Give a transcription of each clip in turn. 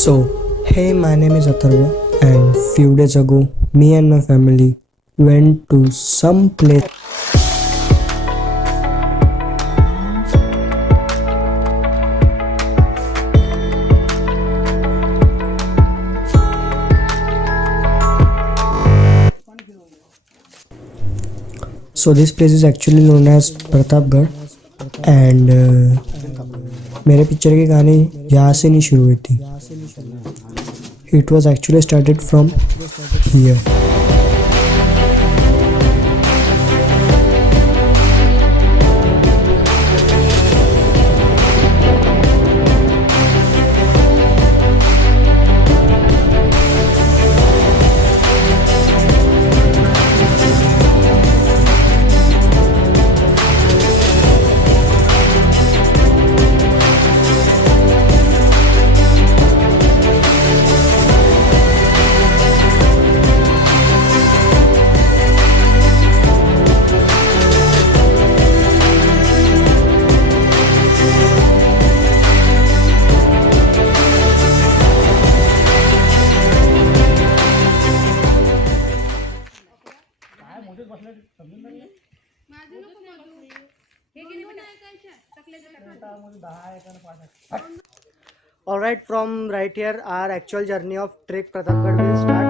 So, hey, my name is Atharva, and few days ago, me and my family went to some place. So this place is actually known as Pratap Garh, and मेरे picture की कहानी यहाँ से नहीं शुरू हुई थी. It was actually started from here. Alright, from right here, our actual journey of Trekk Pratapgarh will start.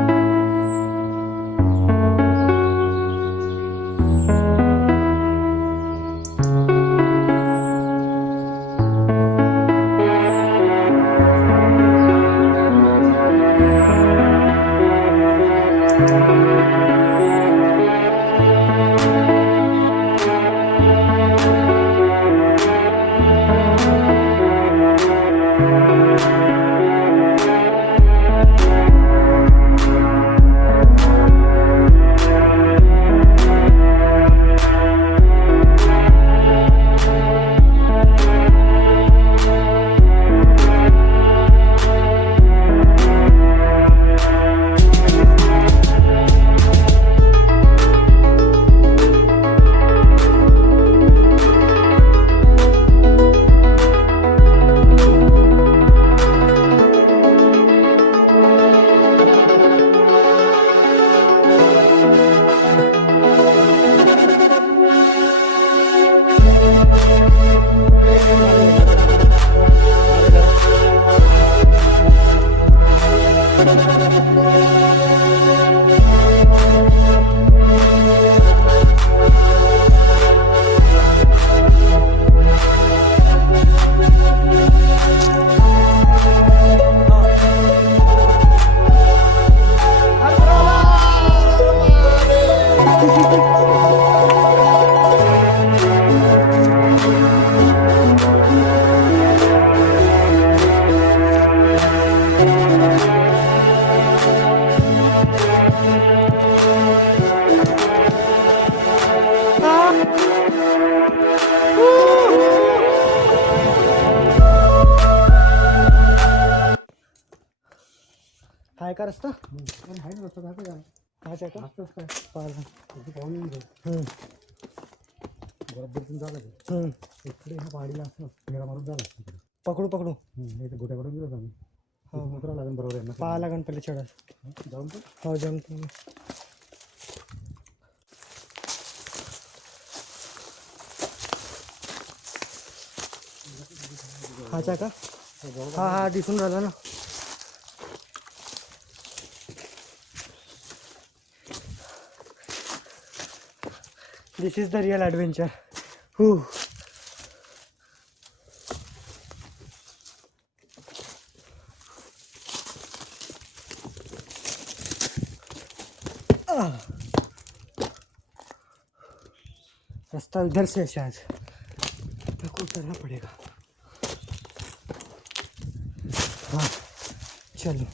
हाय का रास्ता हाय ना रास्ता कहाँ का रास्ता पार बरोबर तुम झालं इकडे ह्या पहाडीला असं फेरा मारून झालं पकडू पकडू नाही तर गोट्या कडून गेलो आम्ही हो उतरा लागेल बरोबर आहे ना पाहा लागेल पहिले चढा जाऊन हो जाऊन हाचा का हा हा दिसून राहिला ना This is the real adventure. Whew. रास्ता इधर से है शायद मेरे को उतरना पड़ेगा. हाँ चलो.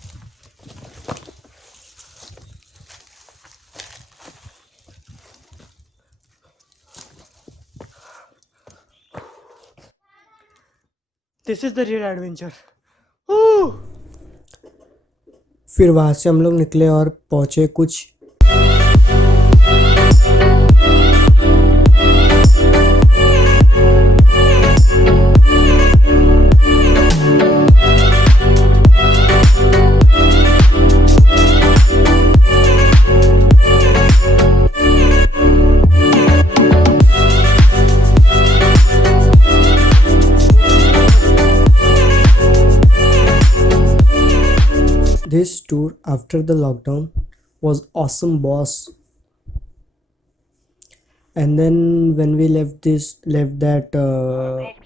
This is the real adventure. फिर वहाँ से हम लोग निकले और पहुँचे कुछ tour after the lockdown was awesome, boss. And then when we left that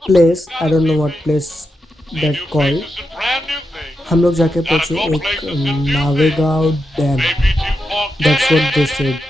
place, I don't know what place that called, हम लोग जाके पहुंचे एक नावेगांव dam. That's what they said.